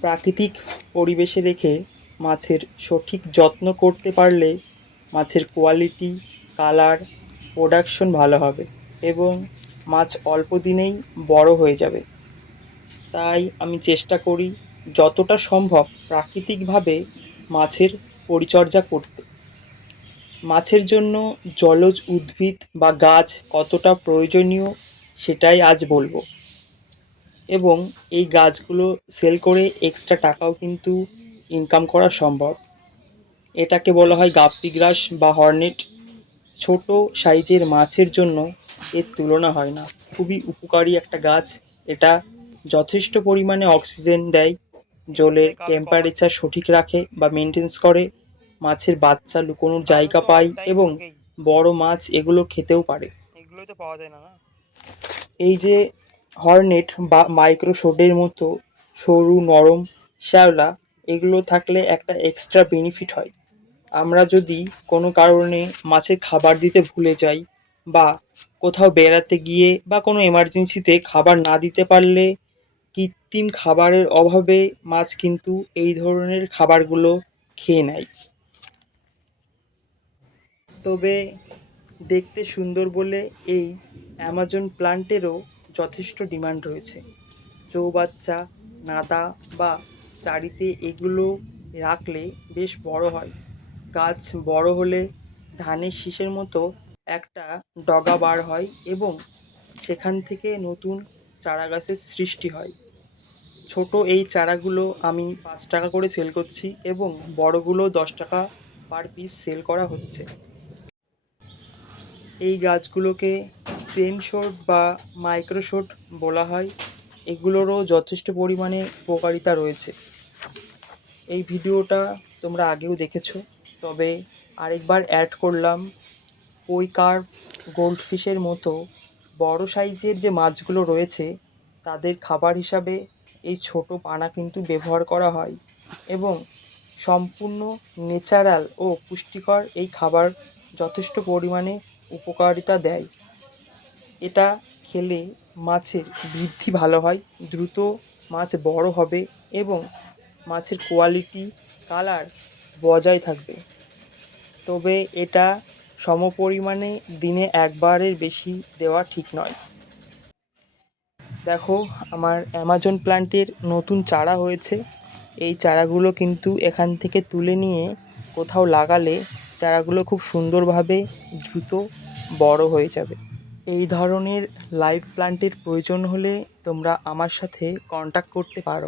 প্রাকৃতিক পরিবেশে রেখে মাছের সঠিক যত্ন করতে পারলে মাছের কোয়ালিটি কালার প্রোডাকশন ভালো হবে এবং মাছ অল্প দিনেই বড় হয়ে যাবে। তাই আমি চেষ্টা করি যতটা সম্ভব প্রাকৃতিকভাবে মাছের পরিচর্যা করতে। মাছের জন্য জলজ উদ্ভিদ বা গাছ কতটা প্রয়োজনীয় সেটাই আজ বলব। এবং এই গাছগুলো সেল করে এক্সট্রা টাকাও কিন্তু ইনকাম করা সম্ভব। এটাকে বলা হয় গাপ্পি গ্রাস বা হর্নেট ছোট সাইজের মাছের জন্য এর তুলনা হয় না। খুবই উপকারী একটা গাছ। এটা যথেষ্ট পরিমাণে অক্সিজেন দেয় জলের টেম্পারেচার সঠিক রাখে বা মেনটেন্স করে মাছের বাচ্চা লুকোনোর জায়গা পায় এবং বড় মাছ এগুলো খেতেও পারে। এগুলোই তো পাওয়া যায় না না। এই যে হর্নেট বা মাইক্রোশোডের মতো সরু, নরম শ্যাওলা, এগুলো থাকলে একটা এক্সট্রা বেনিফিট হয়। আমরা যদি কোনো কারণে মাছের খাবার দিতে ভুলে যাই বা কোথাও বেড়াতে গিয়ে বা কোনো এমার্জেন্সিতে খাবার না দিতে পারলে কৃত্রিম খাবারের অভাবে মাছ কিন্তু এই ধরনের খাবারগুলো খেয়ে নেয়। তবে দেখতে সুন্দর বলে এই অ্যামাজন প্লান্টেরও যথেষ্ট ডিমান্ড রয়েছে। চৌবাচ্চা নাদা বা চারিতে এগুলো রাখলে বেশ বড় হয়। গাছ বড় হলে ধানের শীষের মতো একটা ডগা বার হয় এবং সেখান থেকে নতুন চারা গাছের সৃষ্টি হয়। ছোট এই চারাগুলো আমি পাঁচ টাকা করে সেল করছি এবং বড়গুলো দশ টাকা পার পিস সেল করা হচ্ছে। এই গাছগুলোকে চেন শট বা মাইক্রোশট বলা হয়। এগুলোরও যথেষ্ট পরিমাণে উপকারিতা রয়েছে। এই ভিডিওটা তোমরা আগেও দেখেছ। তবে আরেকবার অ্যাড করলাম কই কার্প গোল্ডফিশের মতো বড় সাইজের যে মাছগুলো রয়েছে, তাদের খাবার হিসাবে এই ছোট পানা কিন্তু ব্যবহার করা হয় এবং সম্পূর্ণ ন্যাচারাল ও পুষ্টিকর এই খাবার যথেষ্ট পরিমাণে উপকারিতা দেয়। এটা খেলে মাছের বৃদ্ধি ভালো হয়, দ্রুত মাছ বড় হবে এবং মাছের কোয়ালিটি কালার বজায় থাকবে। তবে এটা সমপরিমাণে দিনে একবারের বেশি দেওয়া ঠিক নয়। দেখো, আমার অ্যামাজন প্ল্যান্টের নতুন চারা হয়েছে। এই চারাগুলো কিন্তু এখান থেকে তুলে নিয়ে কোথাও লাগালে চারাগুলো খুব সুন্দরভাবে দ্রুত বড় হয়ে যাবে। এই ধরনের লাইভ প্ল্যান্টের প্রয়োজন হলে তোমরা আমার সাথে কন্ট্যাক্ট করতে পারো।